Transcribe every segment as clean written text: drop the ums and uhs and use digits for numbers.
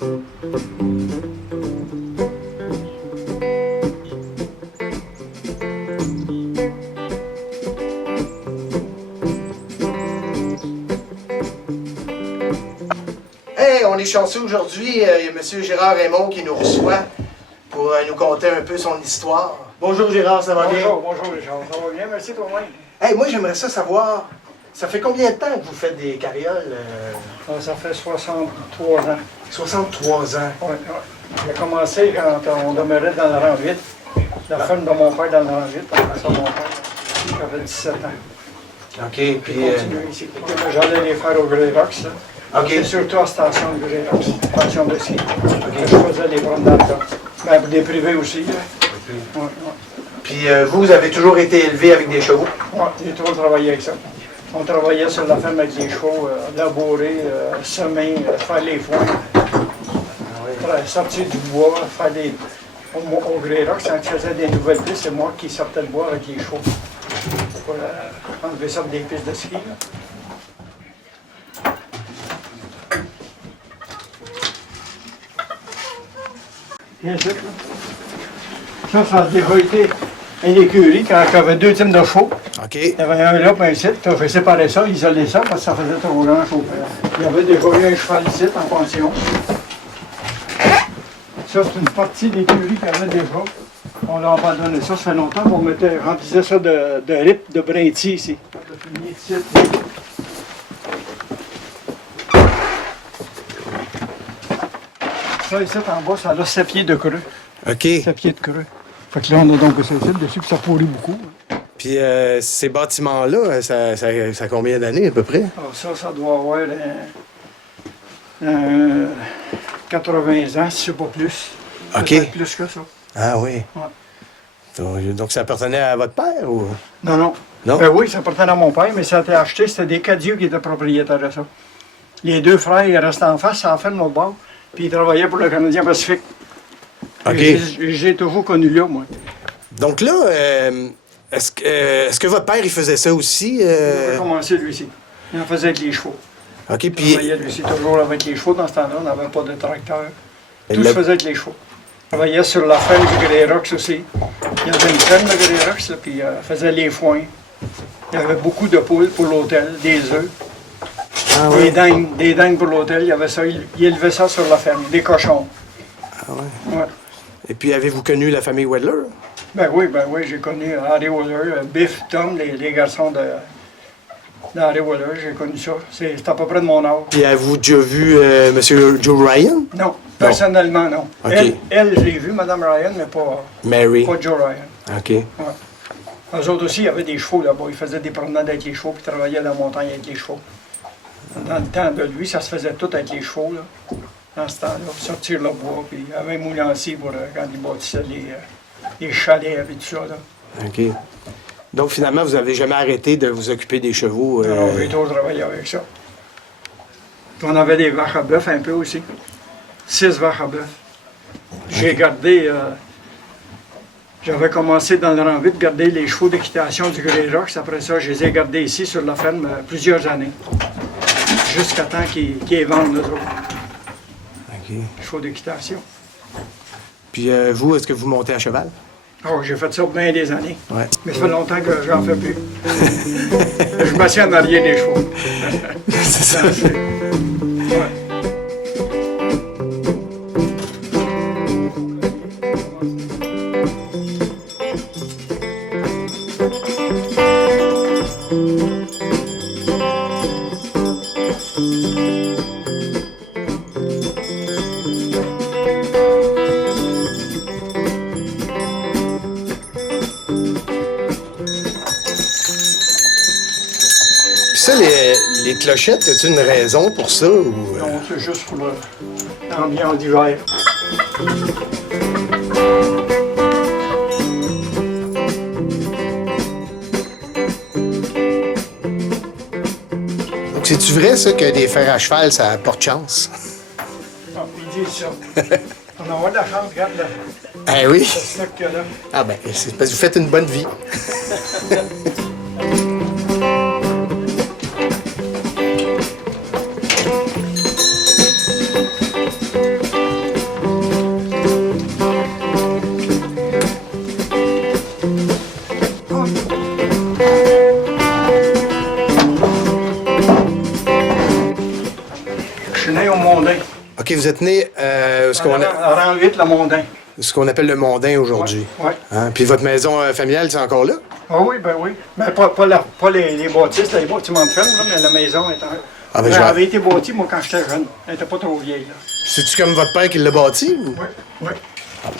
Hey, on est chanceux aujourd'hui. Il y a M. Gérard Raymond qui nous reçoit pour nous conter un peu son histoire. Bonjour Gérard, ça va bien? Bonjour Richard, ça va bien, merci toi-même. Hey, moi j'aimerais savoir, ça fait combien de temps que vous faites des carrioles? Ça fait 63 ans. 63 ans. Oui, oui. J'ai commencé quand on demeurait dans le rang 8. La ferme de mon père dans le rang 8, après ça mon père, j'avais 17 ans. OK, J'ai puis... continué ici. J'allais les faire au Grey Rocks. OK. C'est surtout à la station de Grey Rocks, station de ski. Je faisais les promenades là. Ben, pour des privés aussi. Là. Ouais, ouais. Puis vous avez toujours été élevé avec des chevaux? Oui, j'ai toujours travaillé avec ça. On travaillait sur la ferme avec les chevaux, labourer, semer, faire les foins, sortir du bois, faire des... Au Grey Rocks, quand je faisais des nouvelles pistes, c'est moi qui sortais le bois avec les chevaux pour enlever ça des pistes de ski. Là. Bien sûr, ça a déjà été une écurie quand il y avait 2 types de chevaux. OK. Il y avait un là et un ici. Tu fait séparer ça, isoler ça parce que ça faisait trop grand chauffeur. Il y avait déjà eu un cheval ici en pension. Ça, c'est une partie d'écurie qu'il y avait déjà. On l'a abandonné ça, ça fait longtemps qu'on remplissait ça de rips de brintis ici. Ça, ici, en bas, ça a 7 pieds de creux. OK. 7 pieds de creux. Fait que là, on a donc ça ici dessus, puis ça pourrit beaucoup. Puis ces bâtiments-là, ça a combien d'années à peu près? Alors ça doit avoir 80 ans, si c'est pas plus. OK. Peut-être plus que ça. Ah oui. Ouais. Donc ça appartenait à votre père ou? Non, non. Non? Ben oui, ça appartenait à mon père, mais ça a été acheté, c'était des Cadieux qui étaient propriétaires de ça. Les 2 frères, ils restaient en face, ça en fait de notre bord, puis ils travaillaient pour le Canadien Pacifique. OK. J'ai toujours connu là, moi. Donc là, est-ce que votre père, il faisait ça aussi? Il a commencé, lui aussi. Il en faisait avec les chevaux. OK, Il puis... travaillait, lui aussi, toujours avec les chevaux. Dans ce temps-là, on n'avait pas de tracteur. Tout Le- se faisait avec les chevaux. Il travaillait sur la ferme du Grey Rocks aussi. Il y avait une ferme de Grey Rocks, là, puis il faisait les foins. Il y avait beaucoup de poules pour l'hôtel, des œufs, Ah des dingues pour l'hôtel. Il y avait ça, il élevait ça sur la ferme, des cochons. Ah ouais. Ouais. Et puis, avez-vous connu la famille Wedler? Ben oui, j'ai connu Harry Waller, Biff, Tom, les garçons d'Harry Waller, j'ai connu ça. C'est à peu près de mon âge. Puis, avez-vous déjà vu M. Joe Ryan? Non, personnellement, non. OK. Elle je l'ai vue, Mme Ryan, mais Mary. pas Joe Ryan. OK. Ouais. Eux autres aussi, il y avait des chevaux là-bas. Ils faisaient des promenades avec les chevaux, puis travaillaient dans la montagne avec les chevaux. Dans le temps de lui, ça se faisait tout avec les chevaux, là, dans ce temps-là. Sortir le bois, puis il y avait un moulancier pour quand ils bâtissaient les chalets et tout ça. Là. OK. Donc, finalement, vous n'avez jamais arrêté de vous occuper des chevaux? Alors, j'ai toujours travaillé avec ça. Puis on avait des vaches à bœuf un peu aussi. 6 vaches à bœuf. J'ai gardé... J'avais commencé dans le rang 8 garder les chevaux d'équitation du Grey Rocks. Après ça, je les ai gardés ici sur la ferme plusieurs années. Jusqu'à temps qu'ils les vendent, nous autres. OK. Les chevaux d'équitation. Puis, vous, est-ce que vous montez à cheval? Oh, j'ai fait ça bien des années. Ouais. Mais ça fait longtemps que j'en fais plus. Je m'assieds en arrière des chevaux. C'est ça. Ouais. Puis ça, les clochettes, y a-t-il une raison pour ça? Ou... Non, c'est juste pour l'ambiance d'hiver. Donc, c'est-tu vrai, ça, que des fers à cheval, ça porte chance? Ah, ils disent ça. On a avoir de la chance, regarde là. Ah oui? C'est ça qu'il y a là. Ah ben, c'est parce que vous faites une bonne vie. OK, vous êtes né Rang 8, le Mondain. ce qu'on appelle le Mondain aujourd'hui. Oui. Hein? Puis votre maison familiale, c'est encore là? Ah oui, ben oui. Mais pas les bâtisses, les bâtiments de ferme, là, mais la maison est en... Ah, ben, Elle avait été bâtie, moi, quand j'étais jeune. Elle n'était pas trop vieille, là. C'est-tu comme votre père qui l'a bâti? Ou... Oui, oui.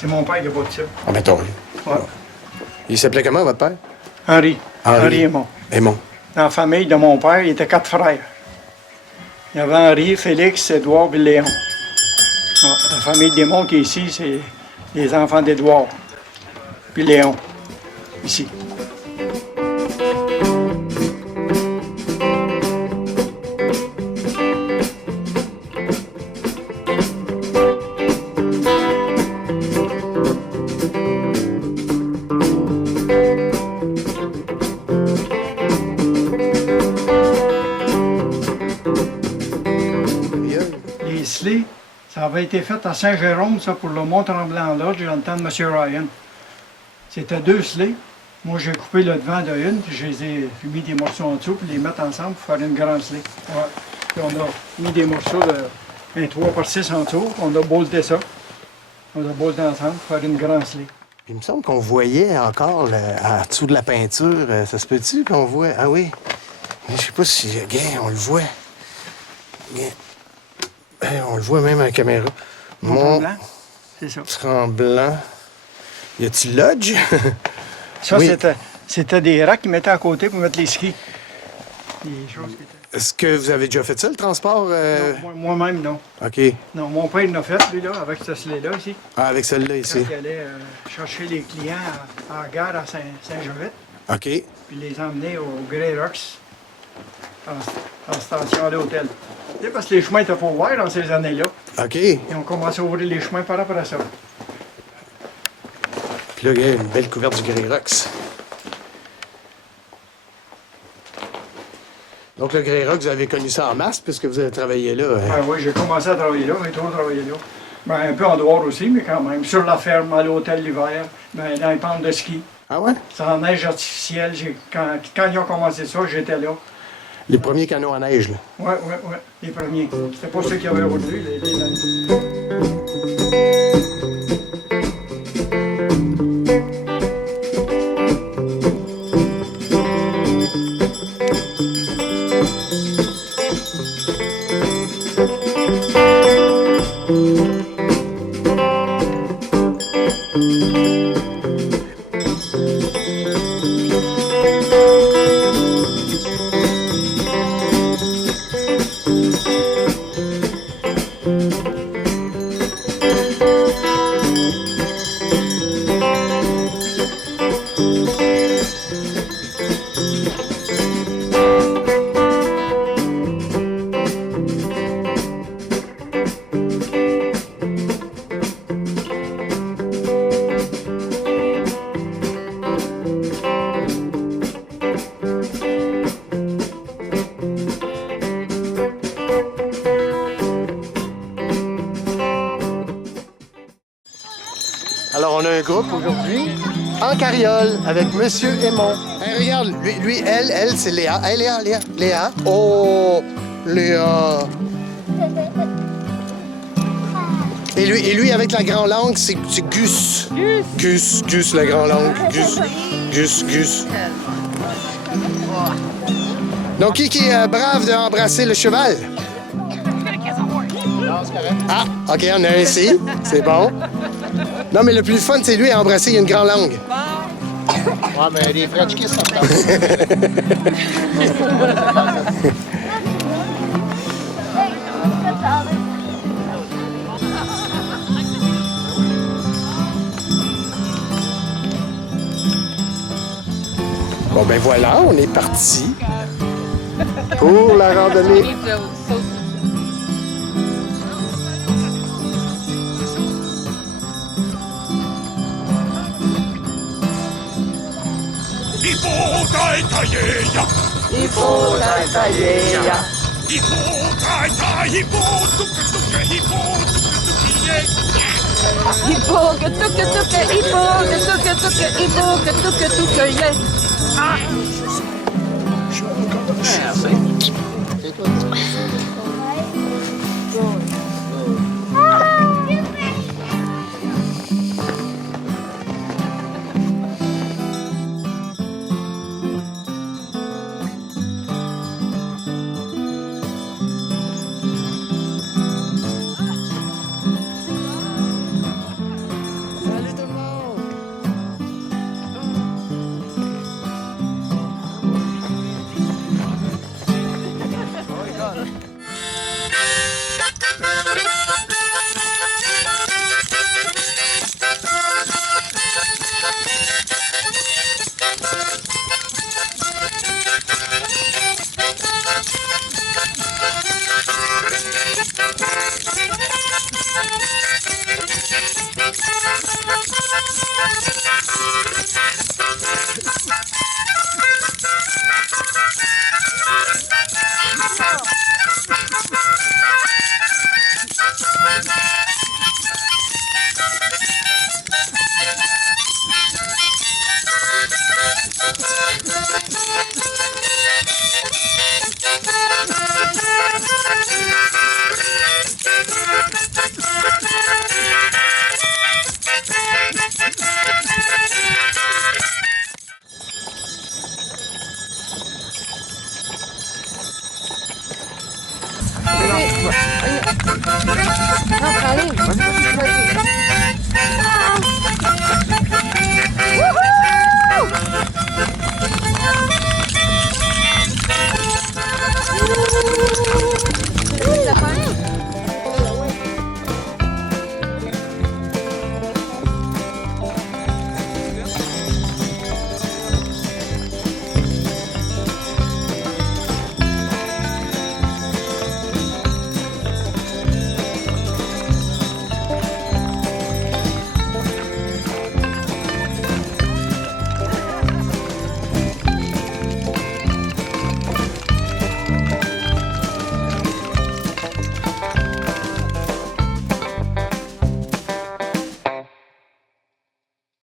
C'est mon père qui a bâti ça. Ah, ben, tant mieux. Ouais. Il s'appelait comment, votre père? Henri. Henri. Henri Aymon. Aymon. Dans la famille de mon père, il était 4 frères. Il y avait Henri, Félix, Édouard et Léon. Ouais, la famille d'Aymon qui est ici, c'est les enfants d'Édouard. Puis Léon, ici. Les slés, ça avait été fait à Saint-Jérôme, ça, pour le Mont-Tremblant-Lodge, dans le temps de M. Ryan. C'était 2 slés. Moi, j'ai coupé le devant de une, puis j'ai mis des morceaux en dessous, puis les mettre ensemble pour faire une grande slé. Ouais. Puis on a mis des morceaux de 1 3 par 6 en dessous, on a bolté ça. On a bolté ensemble pour faire une grande slé. Il me semble qu'on voyait encore en dessous de la peinture. Ça se peut-tu qu'on voit? Ah oui. Mais je sais pas si... Regarde, on le voit. Regarde. On le voit même à la caméra. Mont-Tremblant, c'est ça. Tremblant. Y a-t-il lodge? Ça, Oui. c'était des racks qu'ils mettaient à côté pour mettre les skis. Des choses qui étaient... Est-ce que vous avez déjà fait ça, le transport? Non, moi-même, non. OK. Non, mon père l'a fait, lui, là, avec ce slé-là, ici. Ah, avec celle-là, Quand ici. il allait chercher les clients à la gare à Saint-Jovite, OK. puis les emmener au Grey Rocks, en station à l'hôtel. Tu sais, parce que les chemins n'étaient pas ouverts dans ces années-là. OK. Et on commençait à ouvrir les chemins par après ça. Puis là, il y a une belle couverte du Grey Rocks. Donc, le Grey Rocks, vous avez connu ça en masse puisque vous avez travaillé là. Hein? Ah oui, j'ai commencé à travailler là, j'ai toujours travaillé là. Ben, un peu en dehors aussi, mais quand même. Sur la ferme, à l'hôtel l'hiver, ben, dans les pentes de ski. Ah ouais? C'est en neige artificielle. Quand ils ont commencé ça, j'étais là. Les premiers canaux à neige, là. Oui, les premiers. C'était pas ceux qui avaient aujourd'hui, les Alors, on a un groupe aujourd'hui en carriole avec Monsieur Aymon. Hey, regarde, lui, elle, c'est Léa. Hey, Léa. Oh, Léa. Et lui, avec la grande langue, c'est Gus. Gus, la grande langue. Gus. Donc, qui est brave d'embrasser le cheval? Ah, OK, on a un ici. C'est bon. Non, mais le plus fun, c'est lui à embrasser, il a une grande langue. Ouais, mais les French kiss, ça me Bon, ben voilà, on est parti pour la randonnée. C'est toi.